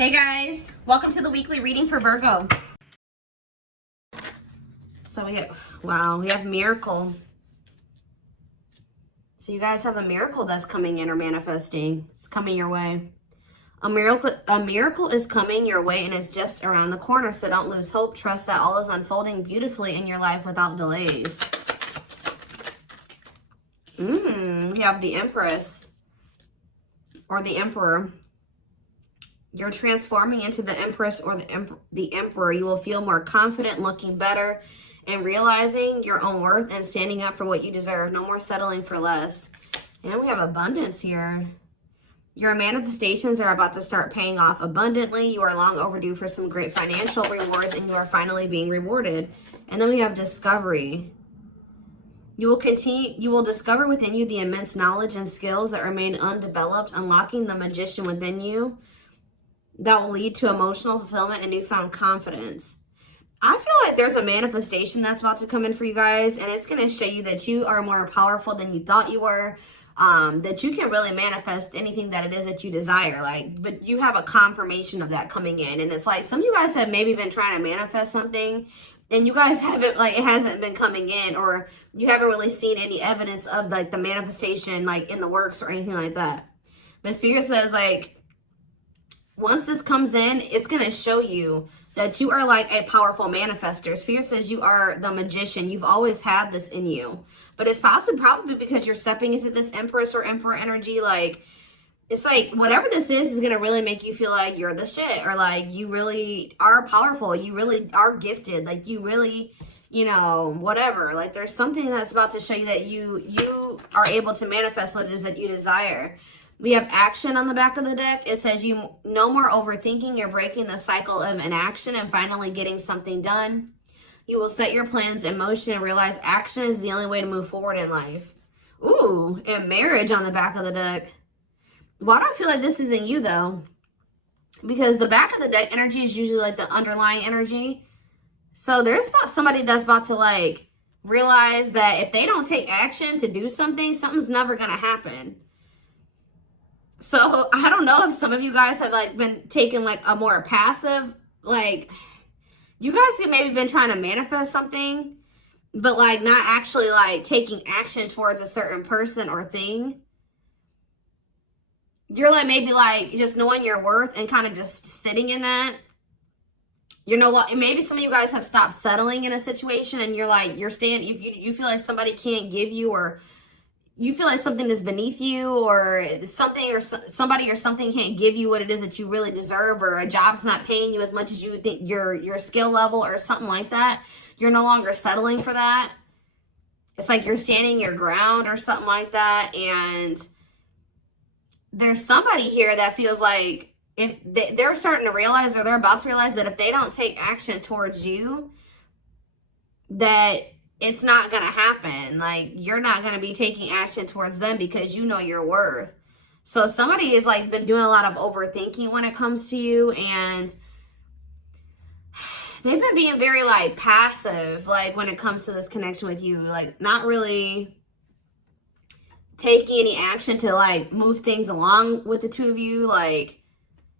Hey guys, welcome to the weekly reading for Virgo. So we have miracle. So you guys have a miracle that's coming in or manifesting. It's coming your way. A miracle is coming your way and it's just around the corner. So don't lose hope. Trust that all is unfolding beautifully in your life without delays. We have the Empress or the Emperor. You're transforming into the Empress or the Emperor. You will feel more confident, looking better, and realizing your own worth and standing up for what you deserve. No more settling for less. And we have abundance here. Your manifestations are about to start paying off abundantly. You are long overdue for some great financial rewards, and you are finally being rewarded. And then we have discovery. You will discover within you the immense knowledge and skills that remain undeveloped, unlocking the magician within you. That will lead to emotional fulfillment and newfound confidence. I feel like there's a manifestation that's about to come in for you guys, and it's going to show you that you are more powerful than you thought you were, that you can really manifest anything that it is that you desire. But you have a confirmation of that coming in, and it's like some of you guys have maybe been trying to manifest something, and you guys haven't, it hasn't been coming in, or you haven't really seen any evidence of the manifestation in the works or anything like that. But Spirit says once this comes in, it's going to show you that you are a powerful manifester. Spirit says you are the magician. You've always had this in you. But it's probably because you're stepping into this Empress or Emperor energy. It's whatever this is going to really make you feel like you're the shit. Or you really are powerful. You really are gifted. You really, whatever. There's something that's about to show you that you are able to manifest what it is that you desire. We have action on the back of the deck. It says no more overthinking. You're breaking the cycle of inaction and finally getting something done. You will set your plans in motion and realize action is the only way to move forward in life. Ooh, and marriage on the back of the deck. Why do I feel like this isn't you though? Because the back of the deck energy is usually the underlying energy. So there's somebody that's about to realize that if they don't take action to do something, something's never going to happen. So I don't know if some of you guys have been taking a more passive, you guys have maybe been trying to manifest something, but not actually taking action towards a certain person or thing. You're maybe just knowing your worth and kind of just sitting in that. Maybe some of you guys have stopped settling in a situation and you're you feel like somebody can't give you, or you feel like something is beneath you, or something or somebody or something can't give you what it is that you really deserve, or a job's not paying you as much as you think your skill level or something like that. You're no longer settling for that. It's you're standing your ground or something like that. And there's somebody here that feels like if they're starting to realize, or they're about to realize, that if they don't take action towards you, that it's not going to happen. You're not going to be taking action towards them because you know your worth. So somebody has been doing a lot of overthinking when it comes to you, and they've been being very passive when it comes to this connection with you, not really taking any action to move things along with the two of you.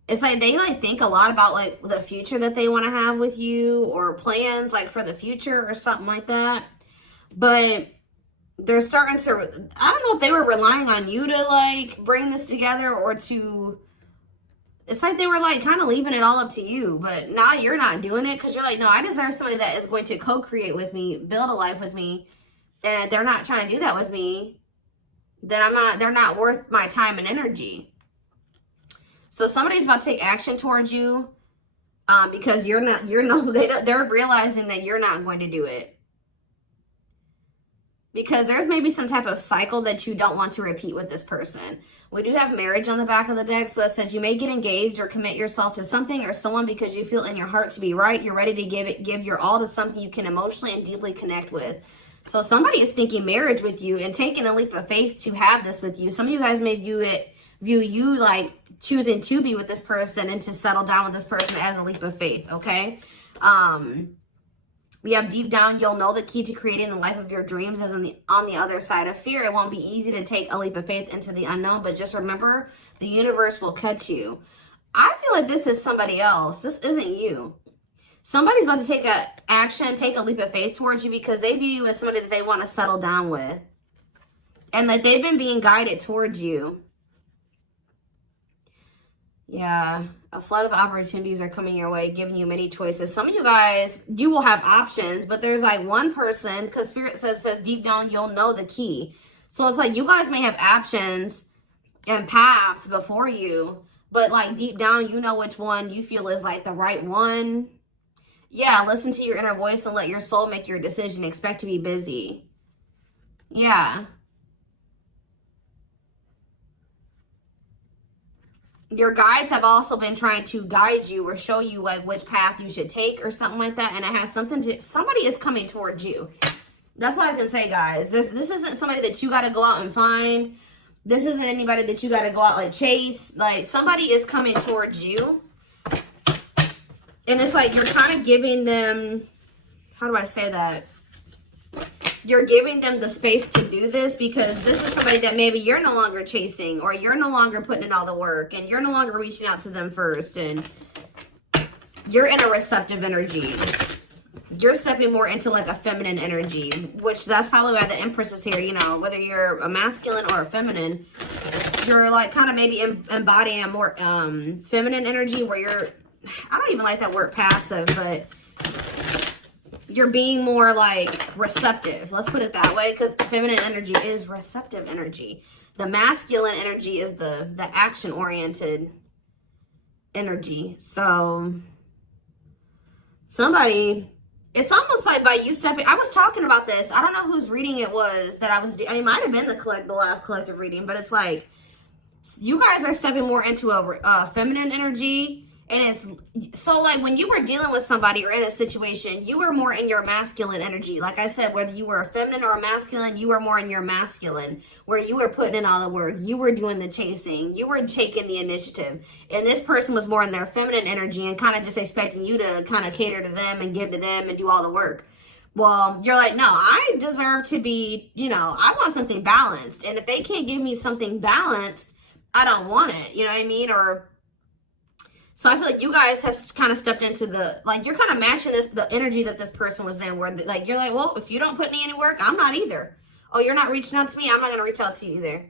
It's they think a lot about the future that they want to have with you, or plans for the future or something like that. But they're starting to, I don't know if they were relying on you to bring this together, or to, it's they were kind of leaving it all up to you. But now you're not doing it because you're no, I deserve somebody that is going to co-create with me, build a life with me. And if they're not trying to do that with me, then they're not worth my time and energy. So somebody's about to take action towards you because they're realizing that you're not going to do it. Because there's maybe some type of cycle that you don't want to repeat with this person. We do have marriage on the back of the deck. So it says you may get engaged or commit yourself to something or someone because you feel in your heart to be right. You're ready to give your all to something you can emotionally and deeply connect with. So somebody is thinking marriage with you and taking a leap of faith to have this with you. Some of you guys may view you choosing to be with this person and to settle down with this person as a leap of faith, okay? We have deep down, you'll know the key to creating the life of your dreams is on the other side of fear. It won't be easy to take a leap of faith into the unknown, but just remember, the universe will catch you. I feel like this is somebody else. This isn't you. Somebody's about to take a action, take a leap of faith towards you because they view you as somebody that they want to settle down with. And that they've been being guided towards you. Yeah, a flood of opportunities are coming your way, giving you many choices. Some of you guys, you will have options, but there's like one person, because Spirit says deep down, you'll know the key. So it's like you guys may have options and paths before you, but like deep down, you know which one you feel is like the right one. Yeah, listen to your inner voice and let your soul make your decision. Expect to be busy. Yeah. Your guides have also been trying to guide you or show you like which path you should take or something like that. And it has something to, somebody is coming towards you. That's what I can say, guys. This isn't somebody that you got to go out and find. This isn't anybody that you got to go out and chase. Like, somebody is coming towards you. And it's like you're kind of giving them, how do I say that? You're giving them the space to do this because this is somebody that maybe you're no longer chasing, or you're no longer putting in all the work, and you're no longer reaching out to them first, and you're in a receptive energy. You're stepping more into like a feminine energy, which that's probably why the Empress is here. You know, whether you're a masculine or a feminine, you're like kind of maybe embodying a more feminine energy where you're, I don't even like that word passive, but you're being more like receptive. Let's put it that way, because feminine energy is receptive energy. The masculine energy is the action-oriented energy. So somebody, it's almost like by you stepping, I was talking about this. I don't know whose reading it was that I was doing. It might have been the last collective reading, but it's like you guys are stepping more into a feminine energy. And it's so like when you were dealing with somebody or in a situation, you were more in your masculine energy. Like I said, whether you were a feminine or a masculine, you were more in your masculine, where you were putting in all the work. You were doing the chasing. You were taking the initiative. And this person was more in their feminine energy and kind of just expecting you to kind of cater to them and give to them and do all the work. Well, you're like, no, I deserve to be, you know, I want something balanced. And if they can't give me something balanced, I don't want it. You know what I mean? So I feel like you guys have kind of stepped into the, like, you're kind of matching the energy that this person was in, where like, you're like, well, if you don't put me any work, I'm not either. Oh, you're not reaching out to me, I'm not going to reach out to you either.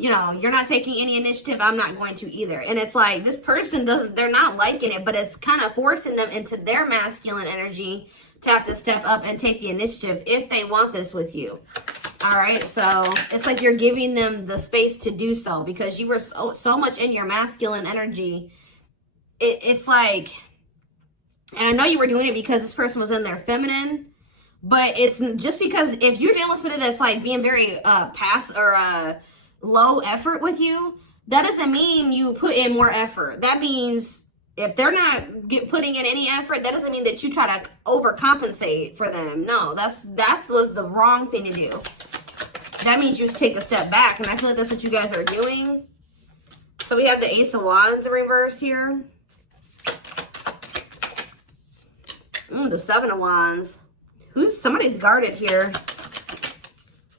You know, you're not taking any initiative, I'm not going to either. And it's like, this person they're not liking it, but it's kind of forcing them into their masculine energy to have to step up and take the initiative if they want this with you. All right, so it's like you're giving them the space to do so because you were so much in your masculine energy. It's like, and I know you were doing it because this person was in their feminine, but it's just because if you're dealing with somebody that's like being very low effort with you, that doesn't mean you put in more effort. That means if they're not putting in any effort, that doesn't mean that you try to overcompensate for them. No, that was the wrong thing to do. That means you just take a step back, and I feel like that's what you guys are doing. So we have the Ace of Wands in reverse here. The Seven of Wands. Somebody's guarded here.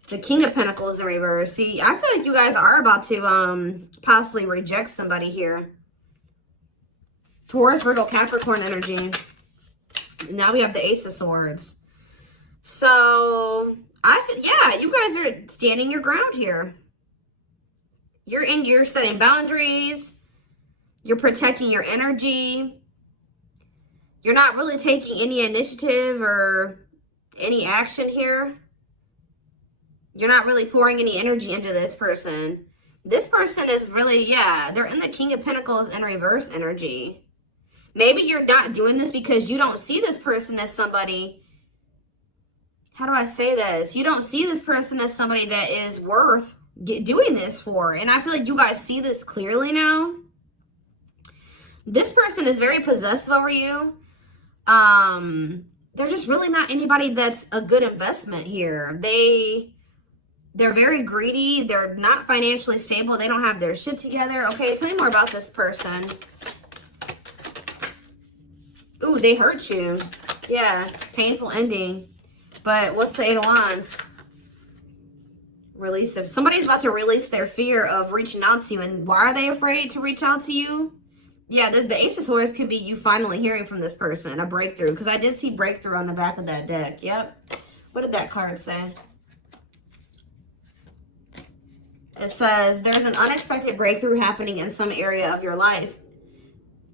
The King of Pentacles in reverse. See, I feel like you guys are about to possibly reject somebody here. Taurus, Virgo, Capricorn energy. Now we have the Ace of Swords. So, yeah, you guys are standing your ground here. You're setting boundaries. You're protecting your energy. You're not really taking any initiative or any action here. You're not really pouring any energy into this person. This person is really, yeah, they're in the King of Pentacles in reverse energy. Maybe you're not doing this because you don't see this person as somebody, how do I say this? You don't see this person as somebody that is worth doing this for. And I feel like you guys see this clearly now. This person is very possessive over you. They're just really not anybody that's a good investment here. They're very greedy. They're not financially stable. They don't have their shit together. Okay, tell me more about this person. Ooh, they hurt you. Yeah, painful ending. But what's the Eight of Wands? Release of, somebody's about to release their fear of reaching out to you. And why are they afraid to reach out to you? Yeah, the Ace of Swords could be you finally hearing from this person, a breakthrough. Because I did see breakthrough on the back of that deck. Yep. What did that card say? It says, there's an unexpected breakthrough happening in some area of your life.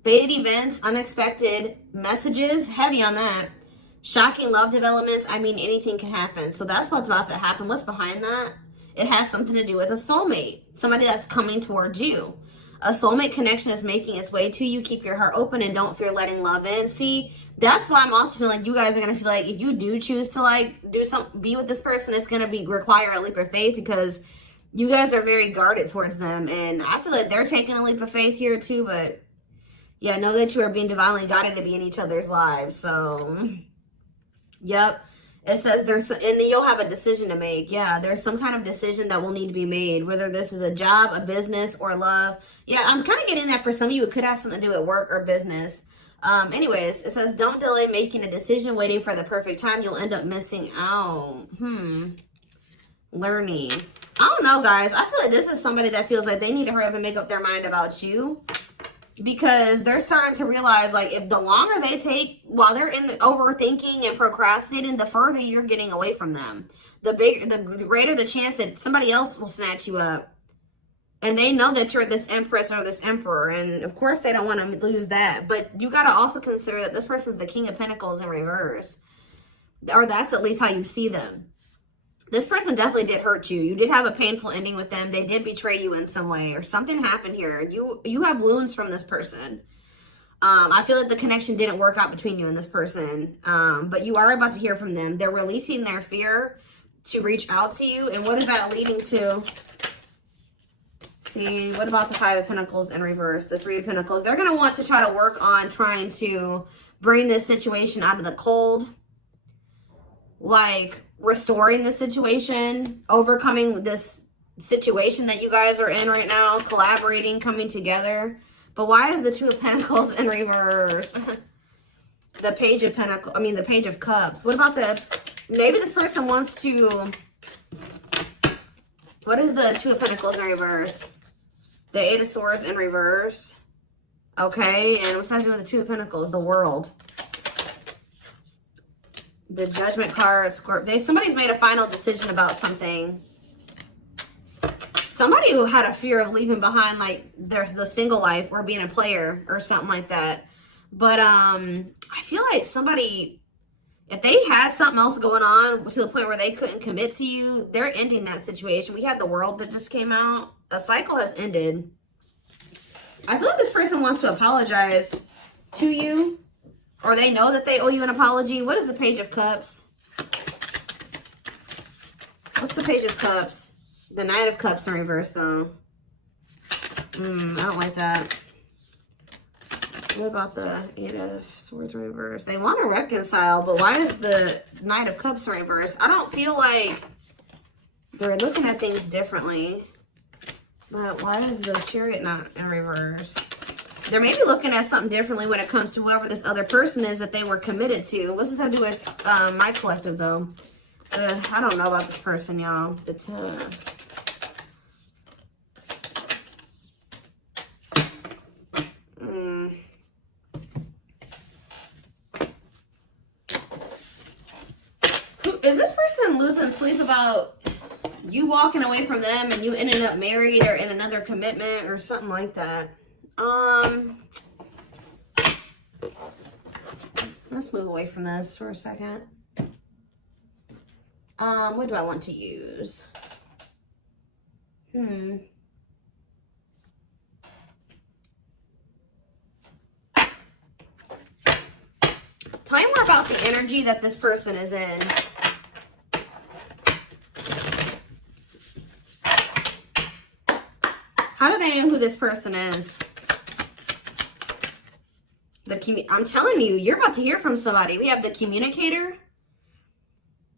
Fated events, unexpected messages, heavy on that. Shocking love developments, I mean, anything can happen. So that's what's about to happen. What's behind that? It has something to do with a soulmate. Somebody that's coming towards you. A soulmate connection is making its way to you. Keep your heart open and don't fear letting love in. See, that's why I'm also feeling like you guys are going to feel like if you do choose to like be with this person, it's going to require a leap of faith because you guys are very guarded towards them. And I feel like they're taking a leap of faith here too. But yeah, know that you are being divinely guided to be in each other's lives. So, yep. It says and then you'll have a decision to make. Yeah, there's some kind of decision that will need to be made, whether this is a job, a business, or love. Yeah, I'm kind of getting that for some of you. It could have something to do with work or business. Anyways, it says, don't delay making a decision, waiting for the perfect time. You'll end up missing out. Learning. I don't know, guys. I feel like this is somebody that feels like they need to hurry up and make up their mind about you. Because they're starting to realize, like, if the longer they take while they're in the overthinking and procrastinating, the further you're getting away from them. The greater the chance that somebody else will snatch you up. And they know that you're this empress or this emperor. And, of course, they don't want to lose that. But you got to also consider that this person's the King of Pentacles in reverse. Or that's at least how you see them. This person definitely did hurt you. You did have a painful ending with them. They did betray you in some way or something happened here. You have wounds from this person. I feel like the connection didn't work out between you and this person. But you are about to hear from them. They're releasing their fear to reach out to you. And what is that leading to? See, what about the Five of Pentacles in reverse? The Three of Pentacles. They're going to want to try to work on trying to bring this situation out of the cold. Like restoring the situation, overcoming this situation that you guys are in right now, collaborating, coming together. But why is the Two of Pentacles in reverse? The Page of Pentacles, the Page of Cups. What about maybe this person wants to, what is the Two of Pentacles in reverse? The Eight of Swords in reverse. Okay, and what's that doing with the Two of Pentacles? The World. The Judgment card, Scorpio. Somebody's made a final decision about something. Somebody who had a fear of leaving behind, like, the single life or being a player or something like that. But I feel like somebody, if they had something else going on to the point where they couldn't commit to you, they're ending that situation. We had the World that just came out. A cycle has ended. I feel like this person wants to apologize to you. Or they know that they owe you an apology. What is the Page of Cups? What's the Page of Cups? The Knight of Cups in reverse, though. I don't like that. What about the Eight of Swords in reverse? They want to reconcile, but why is the Knight of Cups in reverse? I don't feel like they're looking at things differently. But why is the Chariot not in reverse? They're maybe looking at something differently when it comes to whoever this other person is that they were committed to. What's this have to do with my collective, though? I don't know about this person, y'all. Is this person losing sleep about you walking away from them and you ended up married or in another commitment or something like that? Let's move away from this for a second. What do I want to use? Tell me more about the energy that this person is in. How do they know who this person is? I'm telling you, you're about to hear from somebody. We have the Communicator.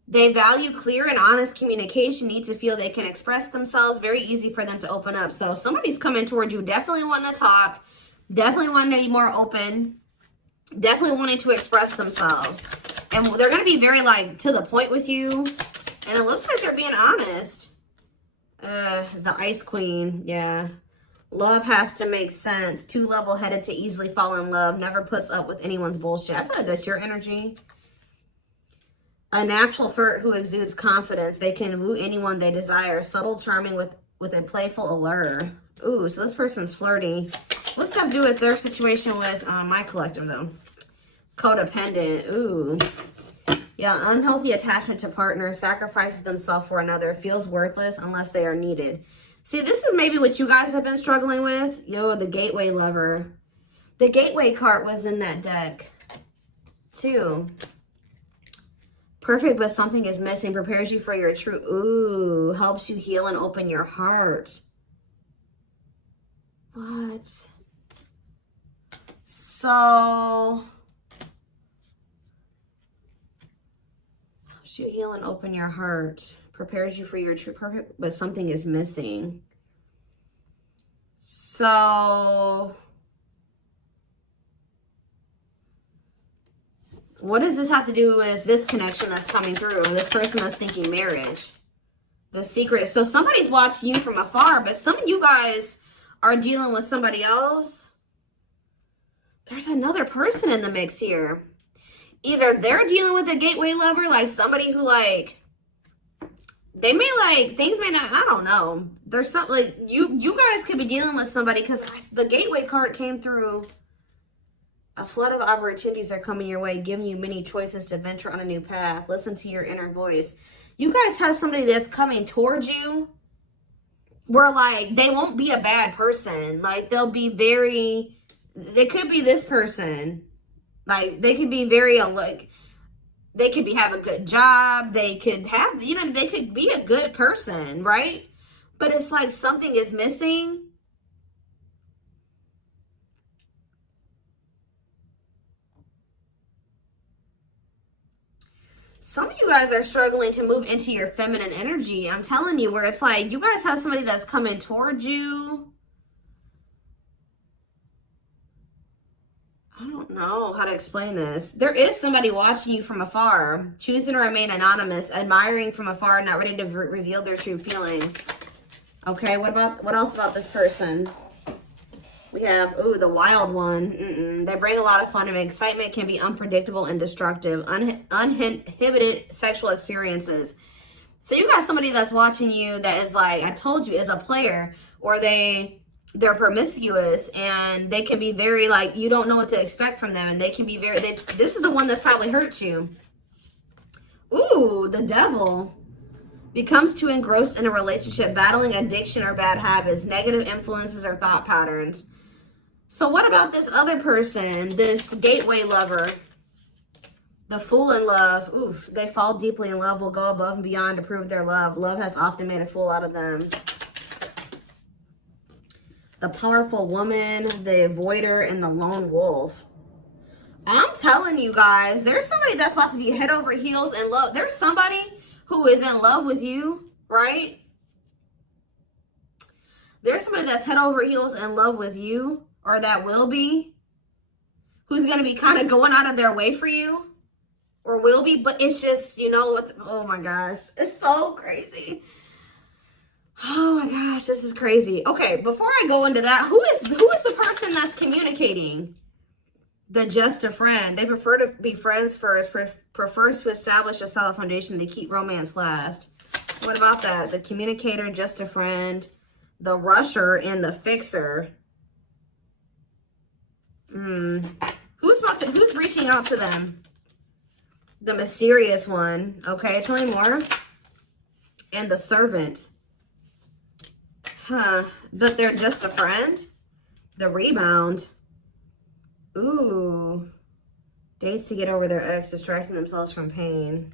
They value clear and honest communication, need to feel they can express themselves. Very easy for them to open up. So somebody's coming towards you, definitely wanting to talk, definitely wanting to be more open, definitely wanting to express themselves. And they're going to be very, like, to the point with you. And it looks like they're being honest. The Ice Queen, yeah. Love has to make sense. Too level-headed to easily fall in love. Never puts up with anyone's bullshit. I feel like that's your energy. A natural flirt who exudes confidence. They can woo anyone they desire. Subtle, charming with a playful allure. Ooh, so this person's flirty. What's that do with their situation with my collective, though? Codependent. Ooh. Yeah, unhealthy attachment to partner. Sacrifices themselves for another. Feels worthless unless they are needed. See, this is maybe what you guys have been struggling with. Yo, the gateway lover. The gateway card was in that deck, too. Perfect, but something is missing. Prepares you for your true... Ooh, helps you heal and open your heart. What? So... helps you heal and open your heart. Prepares you for your true perfect, but something is missing. So... what does this have to do with this connection that's coming through? This person that's thinking marriage. The secret. So somebody's watching you from afar, but some of you guys are dealing with somebody else. There's another person in the mix here. Either they're dealing with a gateway lover, like somebody who like, they may like, things may not, I don't know. There's something like, you guys could be dealing with somebody because the gateway card came through. A flood of opportunities are coming your way, giving you many choices to venture on a new path. Listen to your inner voice. You guys have somebody that's coming towards you where, like, they won't be a bad person. Like, they'll be very, they could be this person. Like, they could be very, like, they could have a good job. They could have, you know, they could be a good person, right? But it's like something is missing. Some of you guys are struggling to move into your feminine energy. I'm telling you, where it's like you guys have somebody that's coming towards you. I don't know how to explain this. There is somebody watching you from afar, choosing to remain anonymous, admiring from afar, not ready to reveal their true feelings. Okay, what else about this person? We have, ooh, the wild one. They bring a lot of fun and excitement, can be unpredictable and destructive. Uninhibited sexual experiences. So you got somebody that's watching you that is like, I told you, is a player, or they're promiscuous, and they can be very like, you don't know what to expect from them, and they can be very, this is the one that's probably hurt you. Ooh, the devil. Becomes too engrossed in a relationship, battling addiction or bad habits, negative influences or thought patterns. So what about this other person, this gateway lover? The fool in love. Oof, they fall deeply in love, will go above and beyond to prove their love. Love has often made a fool out of them. The powerful woman, the avoider, and the lone wolf. I'm telling you guys, there's somebody that's about to be head over heels in love. There's somebody who is in love with you, right? There's somebody that's head over heels in love with you, or that will be, who's going to be kind of going out of their way for you, or will be, but it's just, you know, oh my gosh, it's so crazy. Oh my gosh, this is crazy. Okay, before I go into that, who is the person that's communicating? The just a friend. They prefer to be friends first, prefers to establish a solid foundation. They keep romance last. What about that? The communicator, just a friend, the rusher, and the fixer. Who's reaching out to them? The mysterious one. Okay, tell me more. And the servant. Huh. But they're just a friend? The rebound. Ooh. Dates to get over their ex, distracting themselves from pain.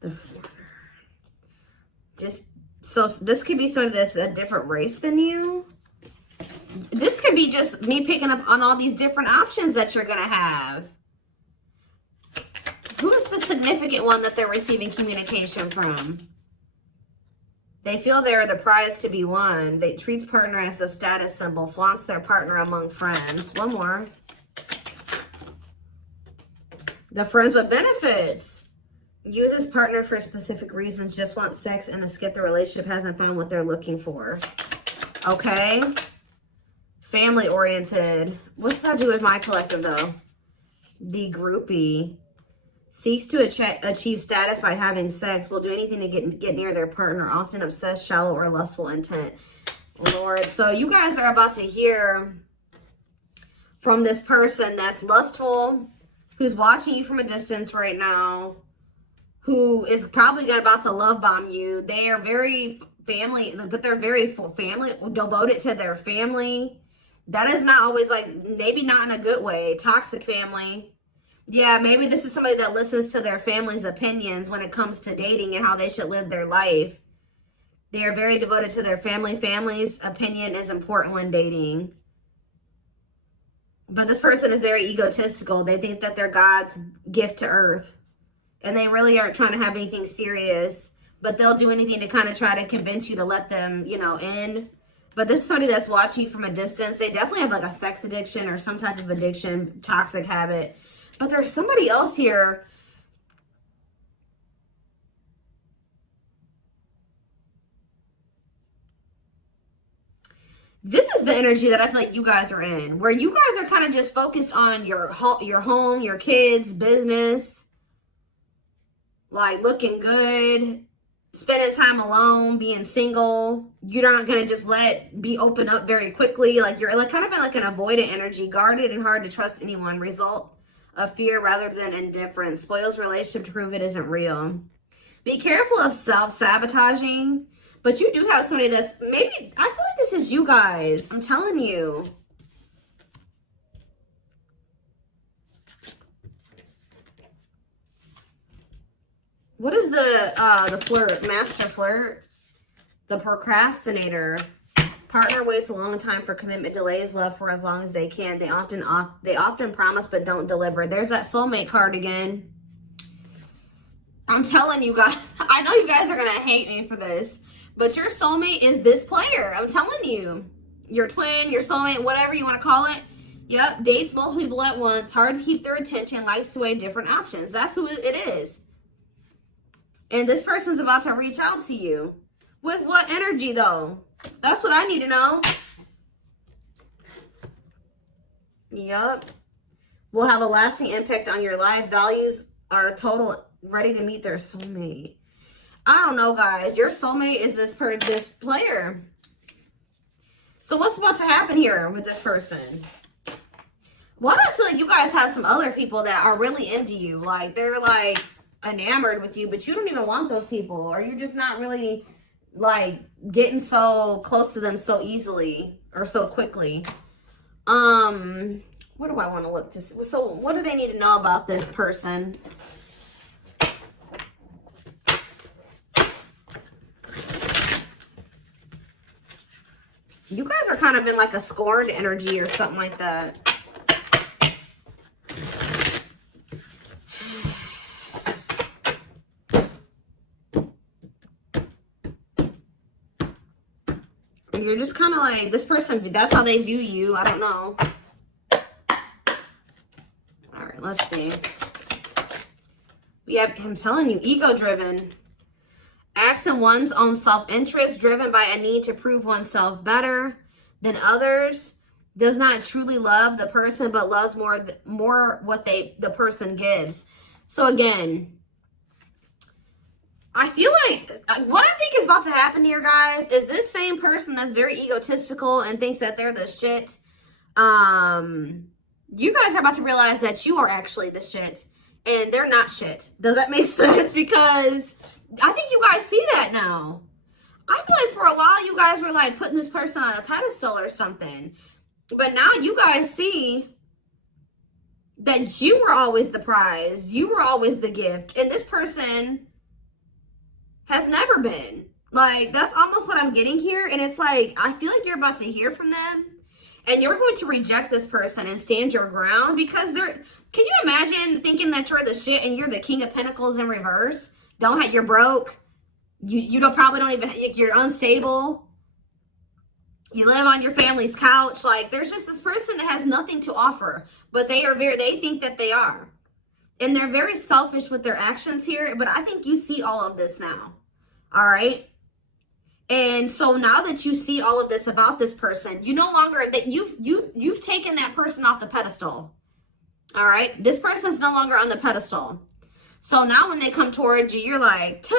The foreigner. So this could be somebody that's a different race than you. This could be just me picking up on all these different options that you're going to have. Who is the significant one that they're receiving communication from? They feel they're the prize to be won. They treat partner as a status symbol, flaunts their partner among friends. One more. The friends with benefits. Uses partner for specific reasons, just wants sex and to skip the relationship, hasn't found what they're looking for. Okay. Family oriented. What's that do with my collective though? The groupie. Seeks to achieve status by having sex. Will do anything to get near their partner. Often obsessed, shallow, or lustful intent. Lord. So you guys are about to hear from this person that's lustful, who's watching you from a distance right now, who is probably about to love bomb you. They are very family, but they're very family, devoted to their family. That is not always like, maybe not in a good way. Toxic family. Yeah, maybe this is somebody that listens to their family's opinions when it comes to dating and how they should live their life. They are very devoted to their family. Family's opinion is important when dating. But this person is very egotistical. They think that they're God's gift to earth. And they really aren't trying to have anything serious. But they'll do anything to kind of try to convince you to let them, you know, in. But this is somebody that's watching you from a distance. They definitely have like a sex addiction or some type of addiction, toxic habit. But there's somebody else here. This is the energy that I feel like you guys are in, where you guys are kind of just focused on your home, your kids, business, like looking good, spending time alone, being single. You're not going to just be open up very quickly. Like you're like kind of in like an avoidant energy, guarded and hard to trust anyone. Result of fear rather than indifference. Spoils relationship to prove it isn't real. Be careful of self-sabotaging. But you do have somebody that's maybe, I feel like this is you guys. I'm telling you. What is the flirt? Master flirt? The procrastinator. Partner waits a long time for commitment, delays love for as long as they can. They often promise but don't deliver. There's that soulmate card again. I'm telling you guys, I know you guys are going to hate me for this, but your soulmate is this player. I'm telling you. Your twin, your soulmate, whatever you want to call it. Yep, dates multiple people at once, hard to keep their attention, likes to weigh different options. That's who it is. And this person's about to reach out to you. With what energy though? That's what I need to know. Yup. Will have a lasting impact on your life. Values are total, ready to meet their soulmate. I don't know, guys. Your soulmate is this player. So what's about to happen here with this person? Why do I feel like you guys have some other people that are really into you? Like, they're like enamored with you, but you don't even want those people. Or you're just not really like getting so close to them so easily or so quickly. What do I want to look to? So what do they need to know about this person? You guys are kind of in like a scorned energy or something like that. You're just kind of like, this person, that's how they view you. I don't know. All right, let's see. Yeah, I'm telling you, ego-driven. Acts in one's own self-interest, driven by a need to prove oneself better than others. Does not truly love the person, but loves more what the person gives. So again, I feel like what I think is about to happen here, guys, is this same person that's very egotistical and thinks that they're the shit. You guys are about to realize that you are actually the shit and they're not shit. Does that make sense? Because I think you guys see that now. I feel like for a while you guys were like putting this person on a pedestal or something. But now you guys see that you were always the prize. You were always the gift. And this person has never been. Like, that's almost what I'm getting here. And it's like, I feel like you're about to hear from them. And you're going to reject this person and stand your ground. Because they're, can you imagine thinking that you're the shit and you're the King of Pentacles in reverse? You're broke. You probably don't even, you're unstable. You live on your family's couch. Like, there's just this person that has nothing to offer. But they think that they are. And they're very selfish with their actions here, but I think you see all of this now. All right. And so now that you see all of this about this person, you no longer, that you've taken that person off the pedestal. All right. This person's no longer on the pedestal. So now when they come towards you, you're like, tuh.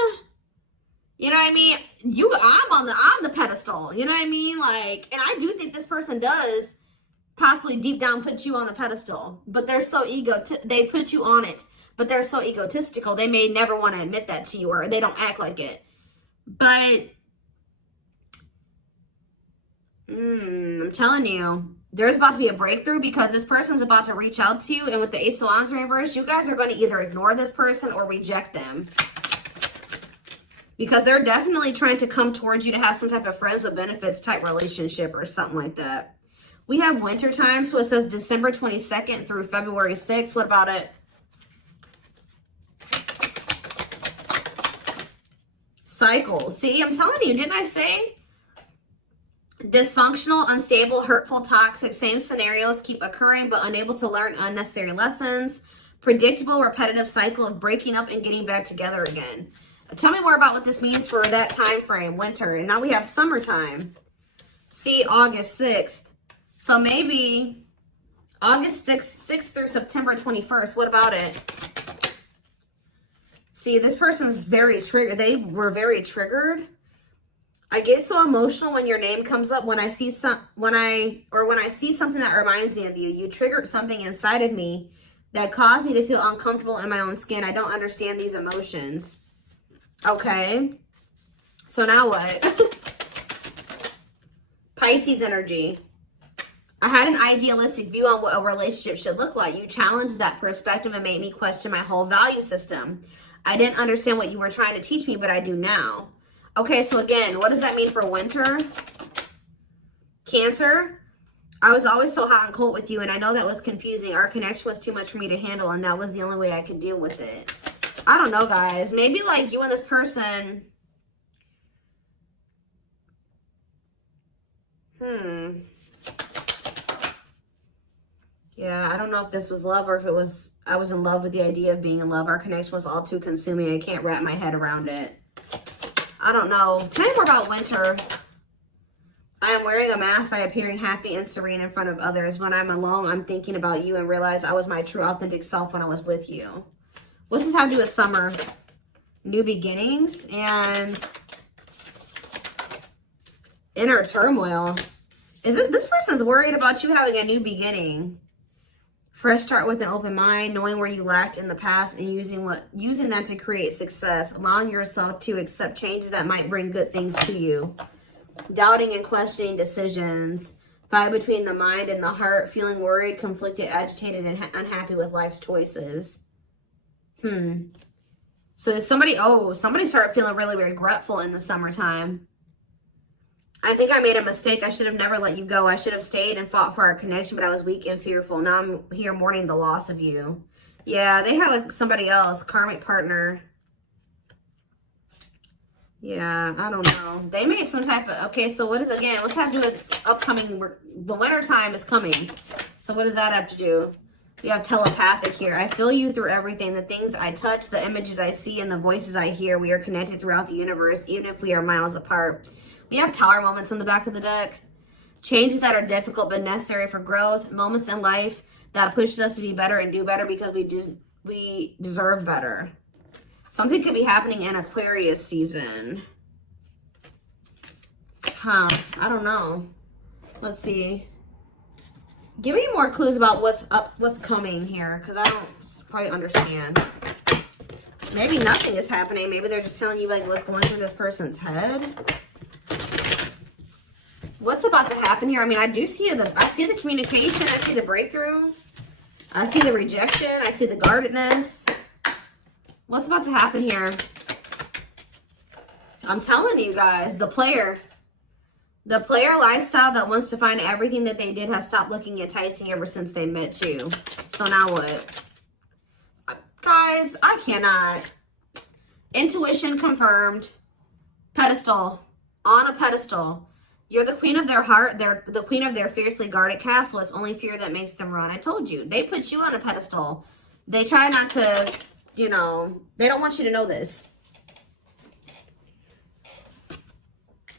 You know what I mean? I'm the pedestal. You know what I mean? Like, and I do think this person does possibly deep down put you on a pedestal, but they're so they put you on it, but they're so egotistical. They may never want to admit that to you, or they don't act like it. But I'm telling you, there's about to be a breakthrough, because this person's about to reach out to you. And with the Ace of Wands reverse, you guys are going to either ignore this person or reject them, because they're definitely trying to come towards you to have some type of friends with benefits type relationship or something like that. We have winter time, so it says December 22nd through February 6th. What about it? Cycle. See, I'm telling you, didn't I say? Dysfunctional, unstable, hurtful, toxic, same scenarios keep occurring but unable to learn unnecessary lessons. Predictable, repetitive cycle of breaking up and getting back together again. Tell me more about what this means for that time frame, winter. And now we have summertime. See, August 6th. So maybe August 6th through September 21st. What about it? See, this person's very triggered. They were very triggered. I get so emotional when your name comes up. When I see when I see something that reminds me of you. You triggered something inside of me that caused me to feel uncomfortable in my own skin. I don't understand these emotions. Okay. So now what? Pisces energy. I had an idealistic view on what a relationship should look like. You challenged that perspective and made me question my whole value system. I didn't understand what you were trying to teach me, but I do now. Okay, so again, what does that mean for winter? Cancer. I was always so hot and cold with you, and I know that was confusing. Our connection was too much for me to handle, and that was the only way I could deal with it. I don't know, guys. Maybe like you and this person. Yeah, I don't know if this was love or if it was, I was in love with the idea of being in love. Our connection was all too consuming. I can't wrap my head around it. I don't know. Tell me more about winter. I am wearing a mask by appearing happy and serene in front of others. When I'm alone, I'm thinking about you and realize I was my true authentic self when I was with you. What's this have to do with summer? New beginnings and inner turmoil. Is it this person's worried about you having a new beginning? Fresh start with an open mind, knowing where you lacked in the past and using that to create success, allowing yourself to accept changes that might bring good things to you. Doubting and questioning decisions, fight between the mind and the heart, feeling worried, conflicted, agitated, and unhappy with life's choices. So somebody started feeling really regretful in the summertime. I think I made a mistake. I should have never let you go. I should have stayed and fought for our connection, but I was weak and fearful. Now I'm here mourning the loss of you. Yeah, they had like somebody else, karmic partner. Yeah, I don't know. They made some type of, okay, so what is, again, what's have to do with upcoming, the winter time is coming. So what does that have to do? We have telepathic here. I feel you through everything. The things I touch, the images I see, and the voices I hear. We are connected throughout the universe, even if we are miles apart. We have tower moments on the back of the deck. Changes that are difficult but necessary for growth. Moments in life that pushes us to be better and do better because we deserve better. Something could be happening in Aquarius season. I don't know. Let's see. Give me more clues about what's coming here, because I don't probably understand. Maybe nothing is happening. Maybe they're just telling you like what's going through this person's head. What's about to happen here? I mean, I see the communication. I see the breakthrough. I see the rejection. I see the guardedness. What's about to happen here? I'm telling you guys, the player lifestyle that wants to find everything that they did has stopped looking enticing ever since they met you. So now what? Guys, I cannot. Intuition confirmed. Pedestal. On a pedestal. You're the queen of their heart. They're the queen of their fiercely guarded castle. It's only fear that makes them run. I told you. They put you on a pedestal. They try not to, you know, they don't want you to know this.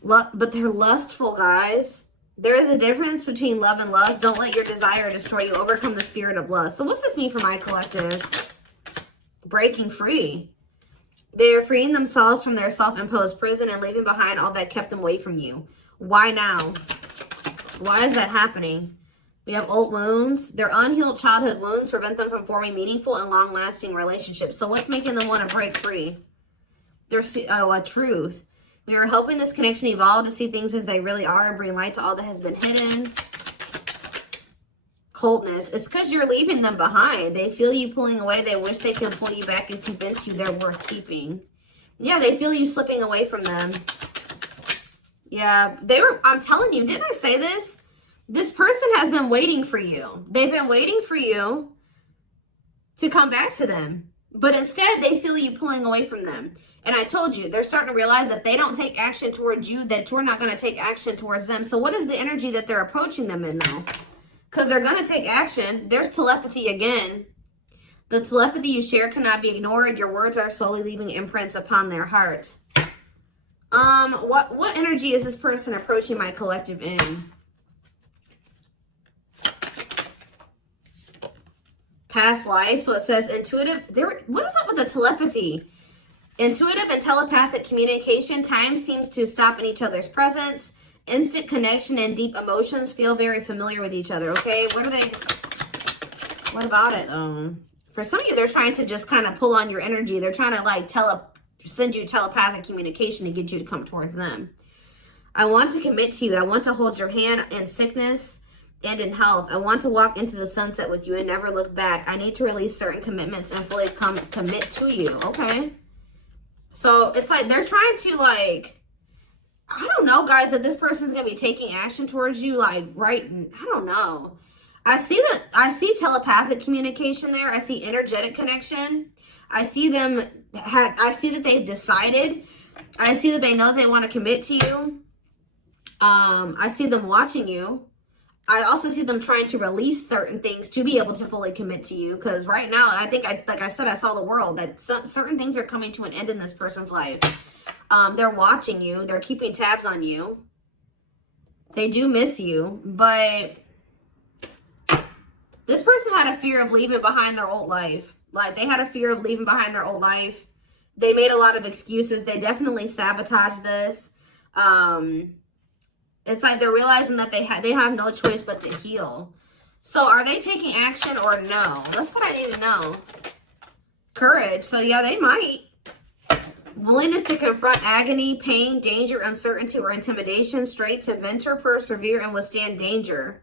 But they're lustful, guys. There is a difference between love and lust. Don't let your desire destroy you. Overcome the spirit of lust. So what's this mean for my collective? Breaking free. They are freeing themselves from their self-imposed prison and leaving behind all that kept them away from you. Why now? Why is that happening? We have old wounds. Their unhealed childhood wounds prevent them from forming meaningful and long-lasting relationships. So what's making them want to break free? There's a truth. We are helping this connection evolve to see things as they really are and bring light to all that has been hidden. Coldness. It's because you're leaving them behind. They feel you pulling away. They wish they can pull you back and convince you they're worth keeping. Yeah, they feel you slipping away from them. Yeah, I'm telling you, didn't I say this? This person has been waiting for you. They've been waiting for you to come back to them. But instead, they feel you pulling away from them. And I told you, they're starting to realize that they don't take action towards you, that you're not going to take action towards them. So what is the energy that they're approaching them in, though? Because they're going to take action. There's telepathy again. The telepathy you share cannot be ignored. Your words are slowly leaving imprints upon their heart. What energy is this person approaching my collective in? Past life. So it says intuitive. What is up with the telepathy? Intuitive and telepathic communication. Time seems to stop in each other's presence. Instant connection and deep emotions feel very familiar with each other. Okay, what about it though? For some of you, they're trying to just kind of pull on your energy. They're trying to like send you telepathic communication to get you to come towards them. I want to commit to you. I want to hold your hand in sickness and in health. I want to walk into the sunset with you and never look back. I need to release certain commitments and fully commit to you. Okay. So it's like they're trying to like, I don't know, guys, that this person's going to be taking action towards you. Like, right. I don't know. I see telepathic communication there. I see energetic connection. I see I see that they've decided. I see that they know they want to commit to you. I see them watching you. I also see them trying to release certain things to be able to fully commit to you. Because right now, I think, like I said, I saw the world. That certain things are coming to an end in this person's life. They're watching you. They're keeping tabs on you. They do miss you. But this person had a fear of leaving behind their old life. Like, they had a fear of leaving behind their old life. They made a lot of excuses. They definitely sabotaged this. It's like they're realizing that they have no choice but to heal. So are they taking action or no? That's what I need to know. Courage. So yeah, they might. Willingness to confront agony, pain, danger, uncertainty, or intimidation. Straight to venture, persevere, and withstand danger.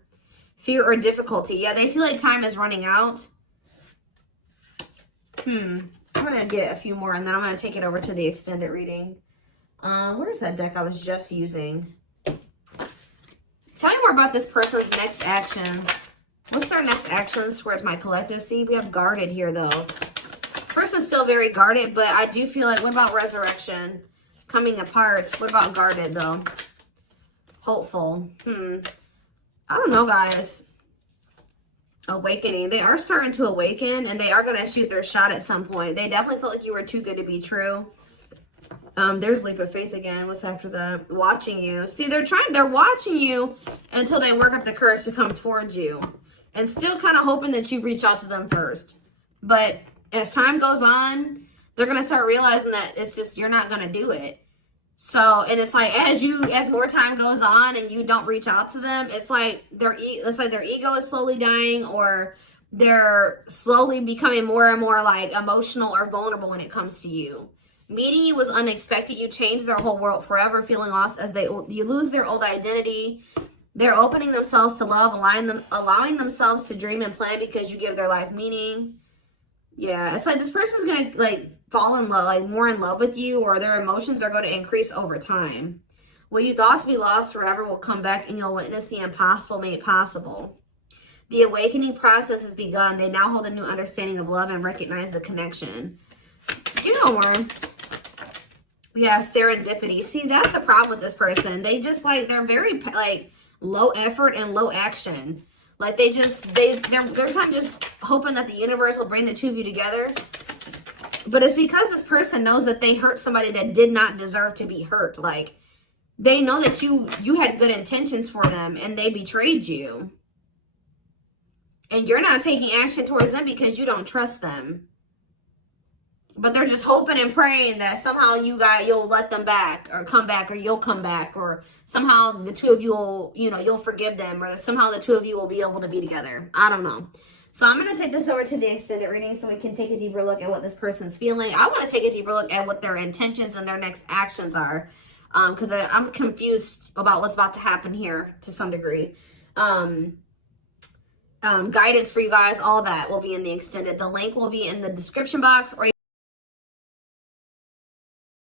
Fear or difficulty. Yeah, they feel like time is running out. I'm going to get a few more and then I'm going to take it over to the extended reading. Where's that deck I was just using? Tell me more about this person's next action. What's their next actions towards my collective? See, we have guarded here, though. Person's still very guarded, but I do feel like, what about resurrection? Coming apart. What about guarded, though? Hopeful. I don't know, guys. Awakening. They are starting to awaken, and they are going to shoot their shot at some point. They definitely felt like you were too good to be true. There's leap of faith again. What's after that? Watching you. See, they're watching you until they work up the courage to come towards you. And still kind of hoping that you reach out to them first. But as time goes on, they're going to start realizing that it's just, you're not going to do it. So, and it's like, as more time goes on and you don't reach out to them, it's like their ego is slowly dying, or they're slowly becoming more and more like emotional or vulnerable when it comes to you. Meeting you was unexpected. You changed their whole world forever, feeling lost as you lose their old identity. They're opening themselves to love, allowing themselves to dream and plan because you give their life meaning. Yeah, it's like this person's going to like fall in love, like more in love with you, or their emotions are going to increase over time. What you thought to be lost forever will come back and you'll witness the impossible made possible. The awakening process has begun. They now hold a new understanding of love and recognize the connection. You know more. We have serendipity. See, that's the problem with this person. They just like, they're very like low effort and low action. Like they're kind of just hoping that the universe will bring the two of you together. But it's because this person knows that they hurt somebody that did not deserve to be hurt. Like, they know that you had good intentions for them and they betrayed you. And you're not taking action towards them because you don't trust them. But they're just hoping and praying that somehow you'll let them back or come back, or you'll come back, or somehow the two of you will, you'll forgive them, or somehow the two of you will be able to be together. I don't know. So I'm going to take this over to the extended reading so we can take a deeper look at what this person's feeling. I want to take a deeper look at what their intentions and their next actions are. Because I'm confused about what's about to happen here to some degree. Guidance for you guys, all that will be in the extended. The link will be in the description box, or